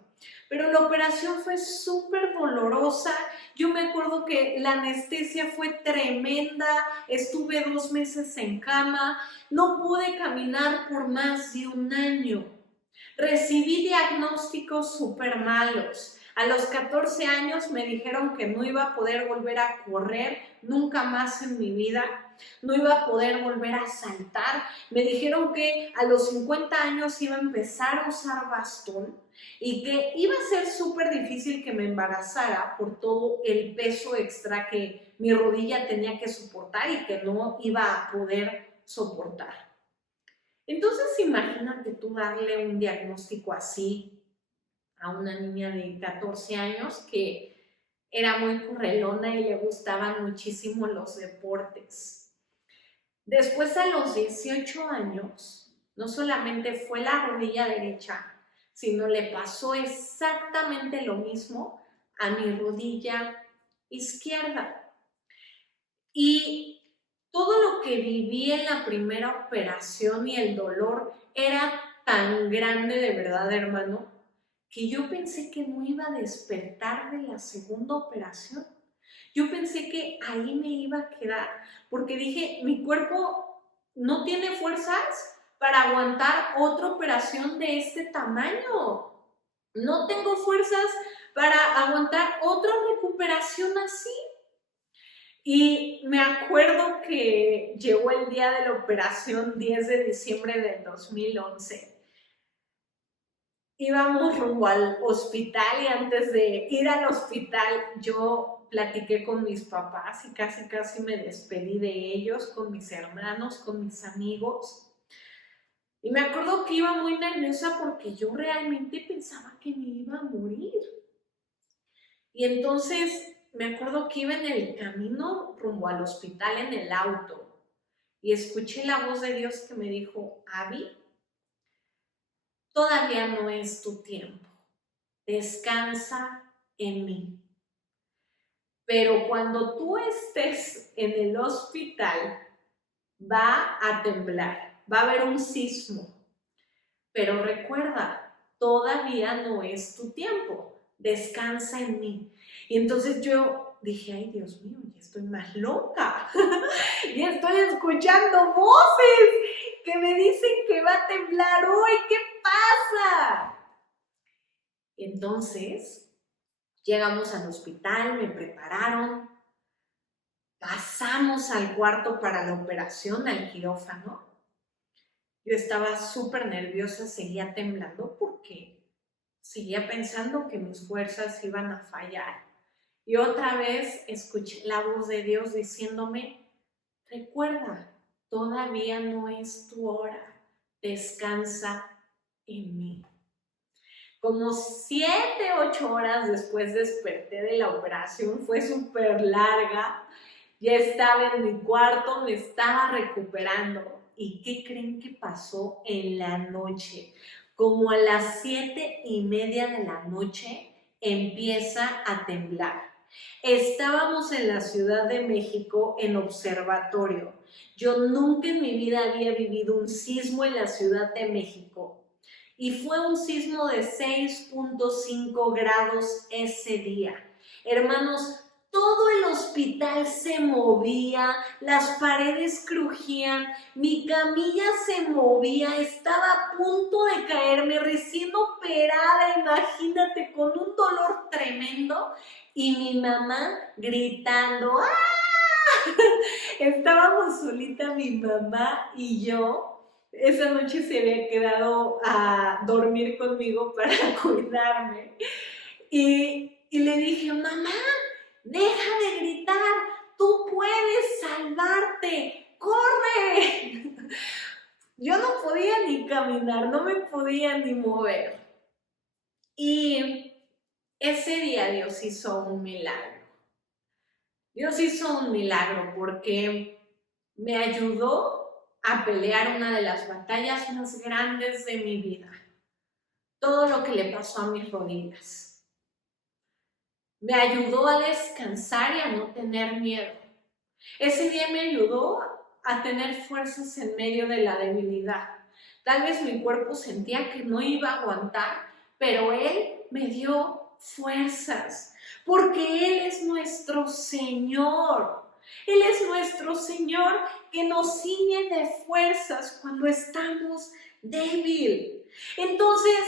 Pero la operación fue súper dolorosa. Yo me acuerdo que la anestesia fue tremenda, estuve 2 meses en cama, no pude caminar por más de un año. Recibí diagnósticos súper malos. A los 14 años me dijeron que no iba a poder volver a correr nunca más en mi vida, no iba a poder volver a saltar. Me dijeron que a los 50 años iba a empezar a usar bastón y que iba a ser súper difícil que me embarazara por todo el peso extra que mi rodilla tenía que soportar y que no iba a poder soportar. Entonces imagínate tú darle un diagnóstico así a una niña de 14 años que era muy correlona y le gustaban muchísimo los deportes. Después, a los 18 años, no solamente fue la rodilla derecha, sino le pasó exactamente lo mismo a mi rodilla izquierda. Y todo lo que viví en la primera operación y el dolor era tan grande, de verdad, hermano, que yo pensé que no iba a despertar de la segunda operación. Yo pensé que ahí me iba a quedar, porque dije, mi cuerpo no tiene fuerzas para aguantar otra operación de este tamaño. No tengo fuerzas para aguantar otra recuperación así. Y me acuerdo que llegó el día de la operación, 10 de diciembre del 2011. Íbamos rumbo al hospital y antes de ir al hospital yo platiqué con mis papás y casi me despedí de ellos, con mis hermanos, con mis amigos. Y me acuerdo que iba muy nerviosa porque yo realmente pensaba que me iba a morir. Y entonces me acuerdo que iba en el camino rumbo al hospital en el auto y escuché la voz de Dios que me dijo, Abby, todavía no es tu tiempo, descansa en mí. Pero cuando tú estés en el hospital, va a temblar, va a haber un sismo. Pero recuerda, todavía no es tu tiempo, descansa en mí. Y entonces yo dije, ay Dios mío, ya estoy más loca, ya estoy escuchando voces que me dicen que va a temblar hoy, ¿qué pasa? Entonces llegamos al hospital, me prepararon, pasamos al cuarto para la operación, al quirófano. Yo estaba súper nerviosa, seguía temblando porque seguía pensando que mis fuerzas iban a fallar. Y otra vez escuché la voz de Dios diciéndome, recuerda, todavía no es tu hora, descansa en mí. Como 7, 8 horas después desperté de la operación, fue súper larga, ya estaba en mi cuarto, me estaba recuperando. ¿Y qué creen que pasó en la noche? Como a las 7:30 de la noche empieza a temblar. Estábamos en la Ciudad de México en observatorio. Yo nunca en mi vida había vivido un sismo en la Ciudad de México. Y fue un sismo de 6.5 grados ese día. Hermanos, todo el hospital se movía, las paredes crujían, mi camilla se movía, estaba a punto de caerme, recién operada, imagínate, con un dolor tremendo, y mi mamá gritando, ¡ah! Estábamos solita mi mamá y yo. Esa noche se había quedado a dormir conmigo para cuidarme. Y le dije, mamá, deja de gritar, tú puedes salvarte, corre. Yo no podía ni caminar, no me podía ni mover. Y ese día Dios hizo un milagro. Dios hizo un milagro porque me ayudó a pelear una de las batallas más grandes de mi vida. Todo lo que le pasó a mis rodillas. Me ayudó a descansar y a no tener miedo. Ese día me ayudó a tener fuerzas en medio de la debilidad. Tal vez mi cuerpo sentía que no iba a aguantar, pero Él me dio fuerzas, porque Él es nuestro Señor. Él es nuestro Señor que nos ciñe de fuerzas cuando estamos débiles. Entonces,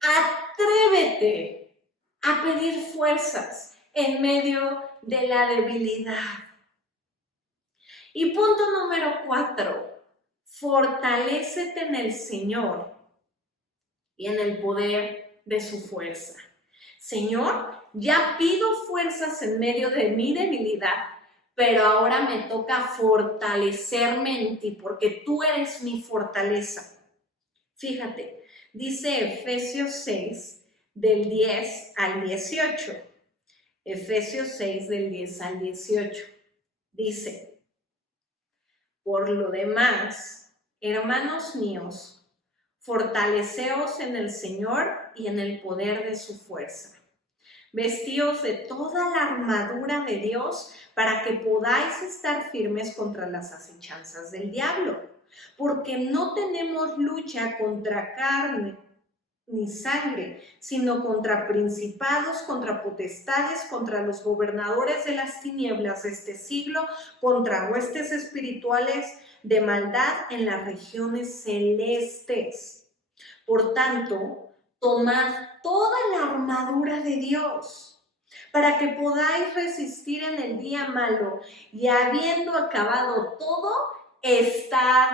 atrévete a pedir fuerzas en medio de la debilidad. Y punto número 4, fortalécete en el Señor y en el poder de su fuerza. Señor, ya pido fuerzas en medio de mi debilidad, pero ahora me toca fortalecerme en ti, porque tú eres mi fortaleza. Fíjate, dice Efesios 6, del 10 al 18. Efesios 6, del 10 al 18. Dice: por lo demás, hermanos míos, fortaleceos en el Señor y en el poder de su fuerza. Vestíos de toda la armadura de Dios para que podáis estar firmes contra las acechanzas del diablo, porque no tenemos lucha contra carne ni sangre, sino contra principados, contra potestades, contra los gobernadores de las tinieblas de este siglo, contra huestes espirituales de maldad en las regiones celestes. Por tanto, tomad toda la armadura de Dios, para que podáis resistir en el día malo, y habiendo acabado todo, estad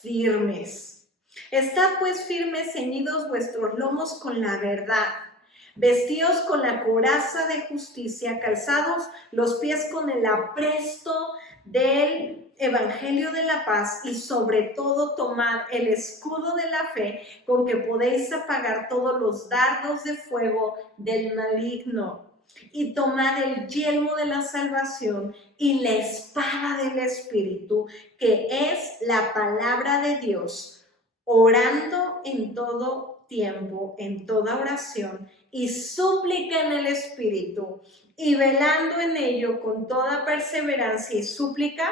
firmes. Estad pues firmes, ceñidos vuestros lomos con la verdad, vestíos con la coraza de justicia, calzados los pies con el apresto del evangelio de la paz, y sobre todo tomad el escudo de la fe, con que podéis apagar todos los dardos de fuego del maligno. Y tomad el yelmo de la salvación y la espada del Espíritu, que es la palabra de Dios, orando en todo tiempo, en toda oración y súplica en el Espíritu, y velando en ello con toda perseverancia y súplica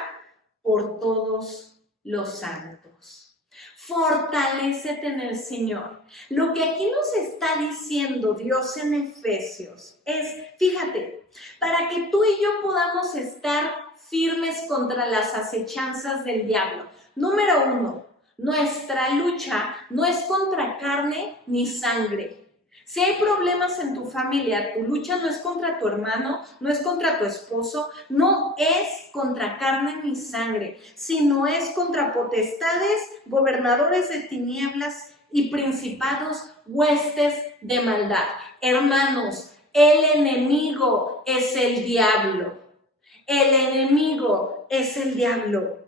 por todos los santos. Fortalécete en el Señor. Lo que aquí nos está diciendo Dios en Efesios es, fíjate, para que tú y yo podamos estar firmes contra las acechanzas del diablo. Número 1, nuestra lucha no es contra carne ni sangre. Si hay problemas en tu familia, tu lucha no es contra tu hermano, no es contra tu esposo, no es contra carne ni sangre, sino es contra potestades, gobernadores de tinieblas y principados, huestes de maldad. Hermanos, el enemigo es el diablo. El enemigo es el diablo.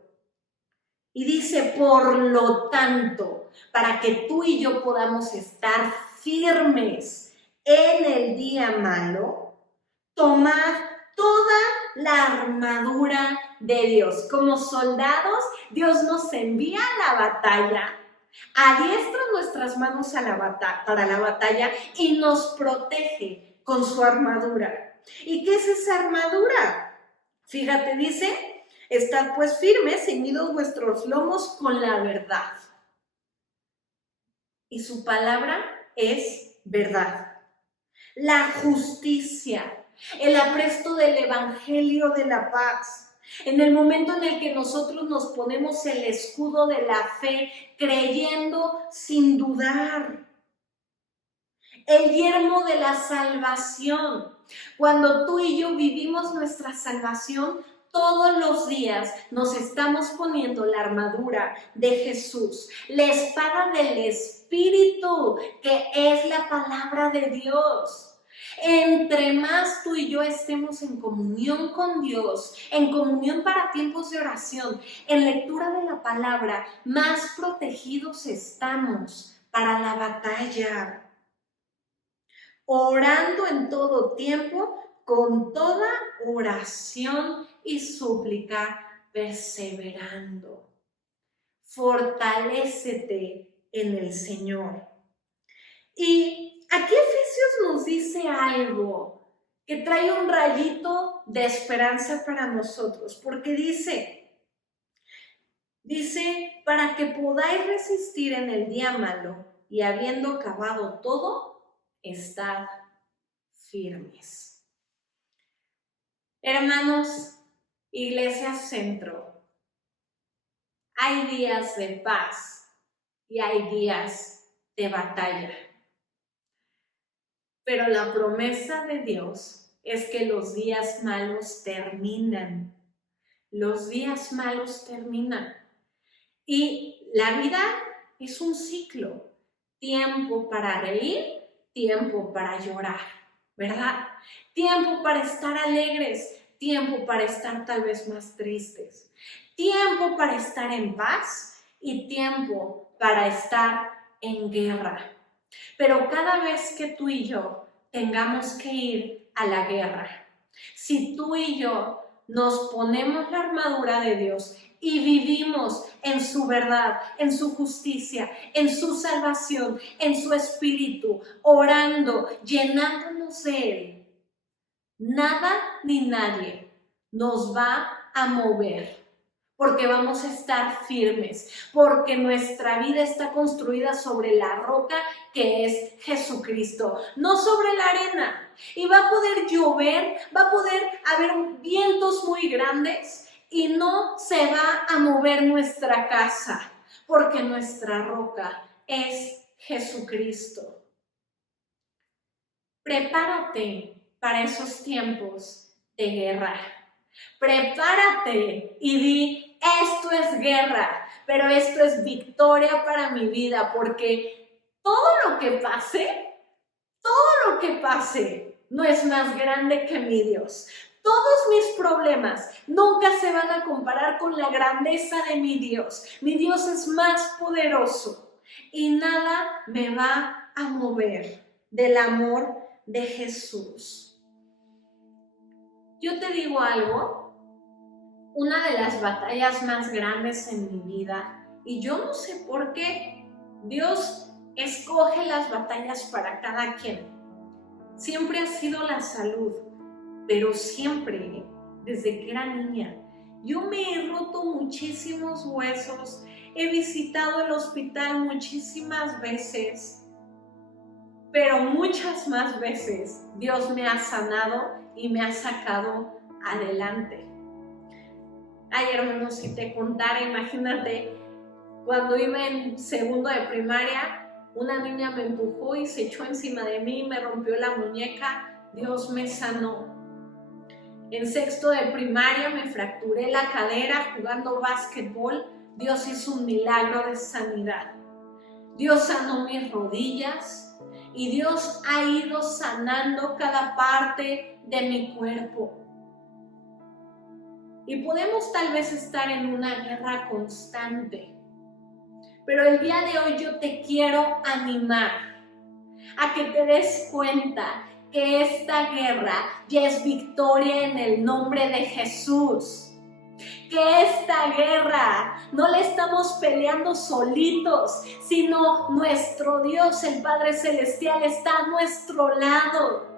Y dice, por lo tanto, para que tú y yo podamos estar firmes en el día malo, tomad toda la armadura de Dios. Como soldados, Dios nos envía a la batalla, adiestra nuestras manos para la batalla y nos protege con su armadura. ¿Y qué es esa armadura? Fíjate, dice: estad pues firmes, ceñidos vuestros lomos con la verdad. Y su palabra es verdad. La justicia, el apresto del evangelio de la paz. En el momento en el que nosotros nos ponemos el escudo de la fe, creyendo sin dudar. El yelmo de la salvación. Cuando tú y yo vivimos nuestra salvación, todos los días nos estamos poniendo la armadura de Jesús, la espada del Espíritu, que es la palabra de Dios. Entre más tú y yo estemos en comunión con Dios, en comunión para tiempos de oración, en lectura de la palabra, más protegidos estamos para la batalla. Orando en todo tiempo, con toda oración y súplica, perseverando. Fortalécete en el Señor. Y aquí Efesios nos dice algo que trae un rayito de esperanza para nosotros, porque dice, para que podáis resistir en el día malo, y habiendo acabado todo, estad firmes. Hermanos, Iglesia Centro, hay días de paz y hay días de batalla. Pero la promesa de Dios es que los días malos terminan. Los días malos terminan. Y la vida es un ciclo. Tiempo para reír, tiempo para llorar, ¿verdad? Tiempo para estar alegres, tiempo para estar tal vez más tristes, tiempo para estar en paz y tiempo para estar en guerra. Pero cada vez que tú y yo tengamos que ir a la guerra, si tú y yo nos ponemos la armadura de Dios y vivimos en su verdad, en su justicia, en su salvación, en su espíritu, orando, llenándonos de Él, nada ni nadie nos va a mover, porque vamos a estar firmes, porque nuestra vida está construida sobre la roca que es Jesucristo, no sobre la arena. Y va a poder llover, va a poder haber vientos muy grandes y no se va a mover nuestra casa, porque nuestra roca es Jesucristo. Prepárate para esos tiempos de guerra. Prepárate y di, esto es guerra, pero esto es victoria para mi vida, porque todo lo que pase, no es más grande que mi Dios. Todos mis problemas nunca se van a comparar con la grandeza de mi Dios. Mi Dios es más poderoso y nada me va a mover del amor de Jesús. Yo te digo algo, una de las batallas más grandes en mi vida, y yo no sé por qué Dios escoge las batallas para cada quien. Siempre ha sido la salud, pero siempre, desde que era niña, yo me he roto muchísimos huesos, he visitado el hospital muchísimas veces, pero muchas más veces Dios me ha sanado y me ha sacado adelante. Ay, hermano, si te contara, imagínate, cuando iba en segundo de primaria, una niña me empujó y se echó encima de mí, me rompió la muñeca, Dios me sanó. En sexto de primaria me fracturé la cadera jugando básquetbol, Dios hizo un milagro de sanidad. Dios sanó mis rodillas y Dios ha ido sanando cada parte de mi cuerpo. Y podemos tal vez estar en una guerra constante, pero el día de hoy yo te quiero animar a que te des cuenta que esta guerra ya es victoria en el nombre de Jesús. Que esta guerra no la estamos peleando solitos, sino nuestro Dios, el Padre Celestial, está a nuestro lado.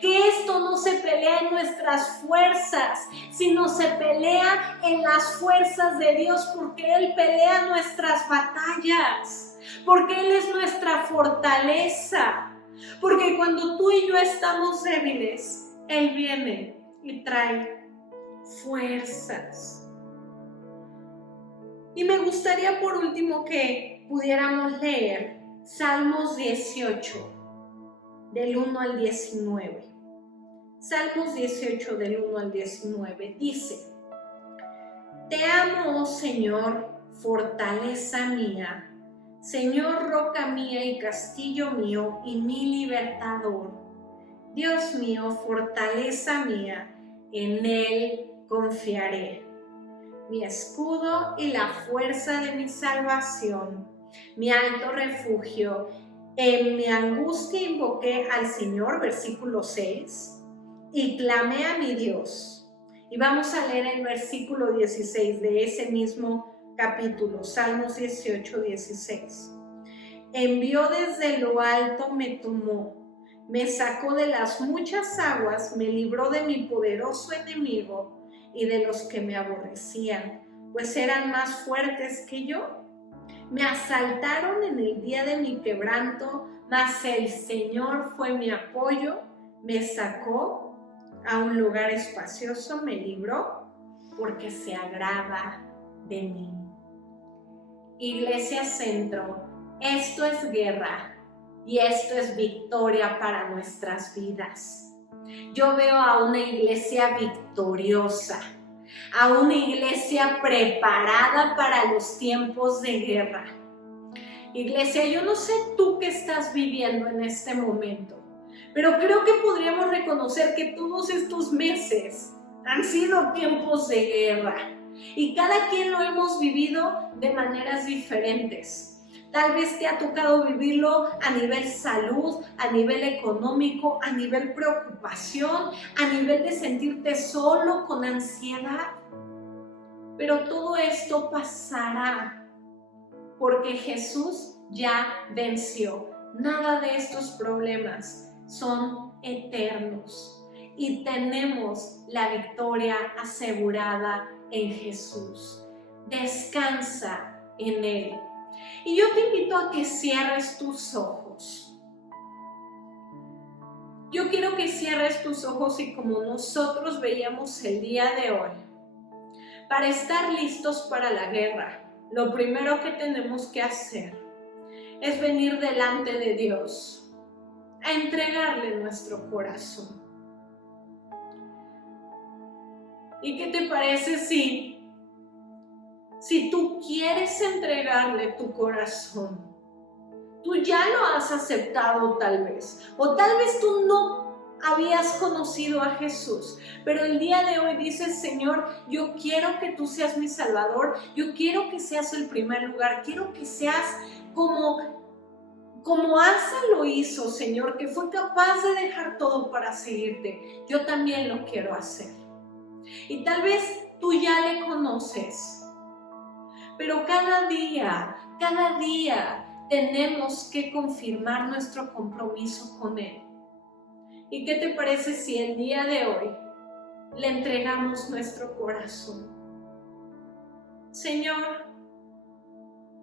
Que esto no se pelea en nuestras fuerzas, sino se pelea en las fuerzas de Dios, porque Él pelea nuestras batallas, porque Él es nuestra fortaleza, porque cuando tú y yo estamos débiles, Él viene y trae fuerzas. Y me gustaría por último que pudiéramos leer Salmos 18, del 1 al 19. Salmos 18, del 1 al 19, dice: Te amo, oh Señor, fortaleza mía, Señor, roca mía y castillo mío y mi libertador. Dios mío, fortaleza mía, en Él confiaré. Mi escudo y la fuerza de mi salvación, mi alto refugio. En mi angustia invoqué al Señor, versículo 6, y clamé a mi Dios. Y vamos a leer el versículo 16 de ese mismo capítulo, Salmos 18, 16. Envió desde lo alto, me tomó, me sacó de las muchas aguas, me libró de mi poderoso enemigo y de los que me aborrecían, pues eran más fuertes que yo. Me asaltaron en el día de mi quebranto, mas el Señor fue mi apoyo, me sacó a un lugar espacioso, me libró, porque se agrada de mí. Iglesia Centro, esto es guerra y esto es victoria para nuestras vidas. Yo veo a una iglesia victoriosa, a una iglesia preparada para los tiempos de guerra. Iglesia, yo no sé tú qué estás viviendo en este momento, pero creo que podríamos reconocer que todos estos meses Han sido tiempos de guerra y cada quien lo hemos vivido de maneras diferentes. Tal vez te ha tocado vivirlo a nivel salud, a nivel económico, a nivel preocupación, a nivel de sentirte solo, con ansiedad. Pero todo esto pasará porque Jesús ya venció. Nada de estos problemas son eternos y tenemos la victoria asegurada en Jesús. Descansa en Él. Y yo te invito a que cierres tus ojos. Yo quiero que cierres tus ojos y como nosotros veíamos el día de hoy, para estar listos para la guerra, lo primero que tenemos que hacer es venir delante de Dios a entregarle nuestro corazón. ¿Y qué te parece si tú quieres entregarle tu corazón? Tú ya lo has aceptado tal vez, o tal vez tú no habías conocido a Jesús, pero el día de hoy dices: Señor, yo quiero que tú seas mi Salvador, yo quiero que seas el primer lugar, quiero que seas como Asa lo hizo, Señor, que fue capaz de dejar todo para seguirte. Yo también lo quiero hacer. Y tal vez tú ya le conoces, pero cada día tenemos que confirmar nuestro compromiso con Él. ¿Y qué te parece si el día de hoy le entregamos nuestro corazón? Señor,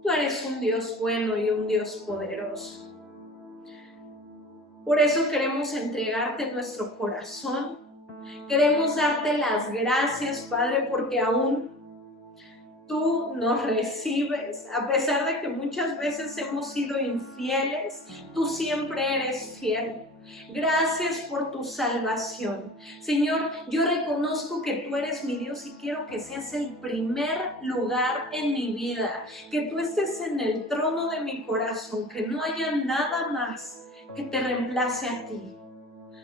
tú eres un Dios bueno y un Dios poderoso. Por eso queremos entregarte nuestro corazón. Queremos darte las gracias, Padre, porque aún tú nos recibes. A pesar de que muchas veces hemos sido infieles, tú siempre eres fiel. Gracias por tu salvación. Señor, yo reconozco que tú eres mi Dios y quiero que seas el primer lugar en mi vida, que tú estés en el trono de mi corazón, que no haya nada más que te reemplace a ti.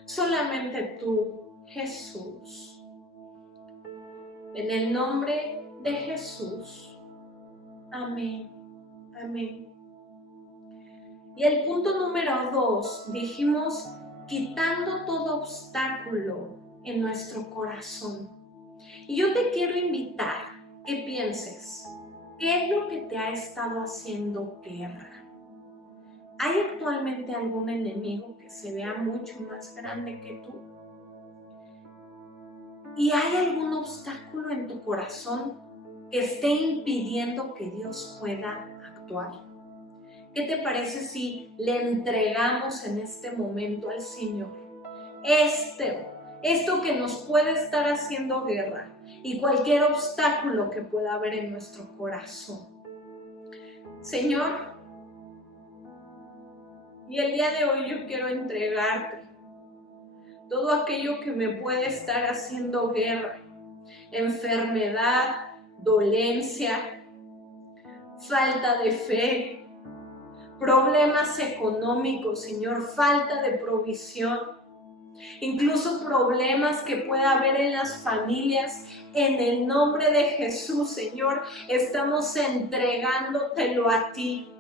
Solamente tú, Jesús. En el nombre de Jesús. Amén. Amén. Y el punto número 2, dijimos, quitando todo obstáculo en nuestro corazón. Y yo te quiero invitar que pienses, ¿qué es lo que te ha estado haciendo guerra? ¿Hay actualmente algún enemigo que se vea mucho más grande que tú? ¿Y hay algún obstáculo en tu corazón que esté impidiendo que Dios pueda actuar? ¿Qué te parece si le entregamos en este momento al Señor esto que nos puede estar haciendo guerra y cualquier obstáculo que pueda haber en nuestro corazón? Señor, y el día de hoy yo quiero entregarte todo aquello que me puede estar haciendo guerra: enfermedad, dolencia, falta de fe, problemas económicos, Señor, falta de provisión, incluso problemas que pueda haber en las familias. En el nombre de Jesús, Señor, estamos entregándotelo a ti,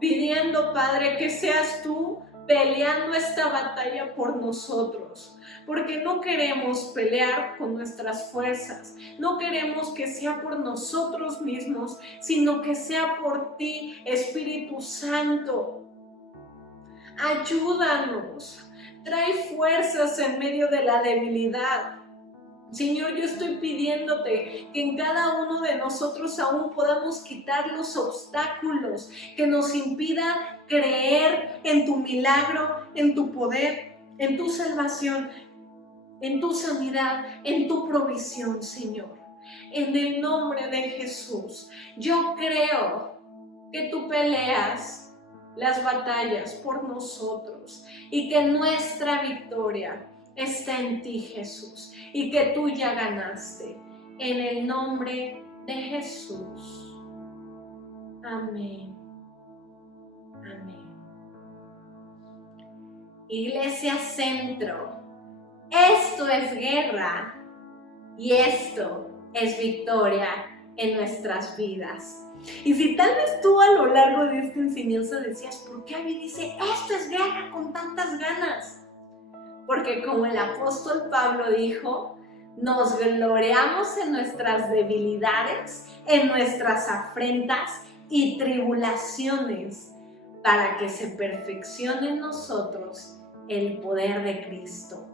pidiendo, Padre, que seas tú peleando esta batalla por nosotros, porque no queremos pelear con nuestras fuerzas, no queremos que sea por nosotros mismos, sino que sea por ti, Espíritu Santo. Ayúdanos, trae fuerzas en medio de la debilidad. Señor, yo estoy pidiéndote que en cada uno de nosotros aún podamos quitar los obstáculos que nos impida creer en tu milagro, en tu poder, en tu salvación, en tu sanidad, en tu provisión, Señor. En el nombre de Jesús, yo creo que tú peleas las batallas por nosotros y que nuestra victoria está en ti, Jesús, y que tú ya ganaste. En el nombre de Jesús. Amén. Amén. Iglesia Centro, esto es guerra Y esto es victoria en nuestras vidas. Y si tal vez tú a lo largo de esta enseñanza decías, ¿por qué Abby dice, esto es guerra con tantas ganas? Porque como el apóstol Pablo dijo, nos gloriamos en nuestras debilidades, en nuestras afrentas y tribulaciones, para que se perfeccione en nosotros el poder de Cristo.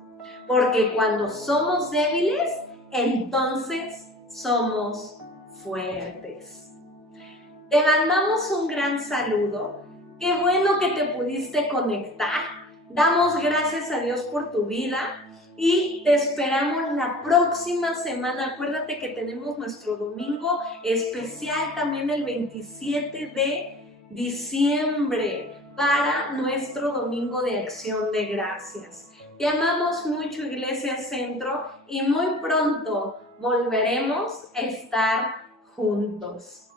Porque cuando somos débiles, entonces somos fuertes. Te mandamos un gran saludo. Qué bueno que te pudiste conectar. Damos gracias a Dios por tu vida y te esperamos la próxima semana. Acuérdate que tenemos nuestro domingo especial también el 27 de diciembre para nuestro domingo de acción de gracias. Te amamos mucho, Iglesia Centro, y muy pronto volveremos a estar juntos.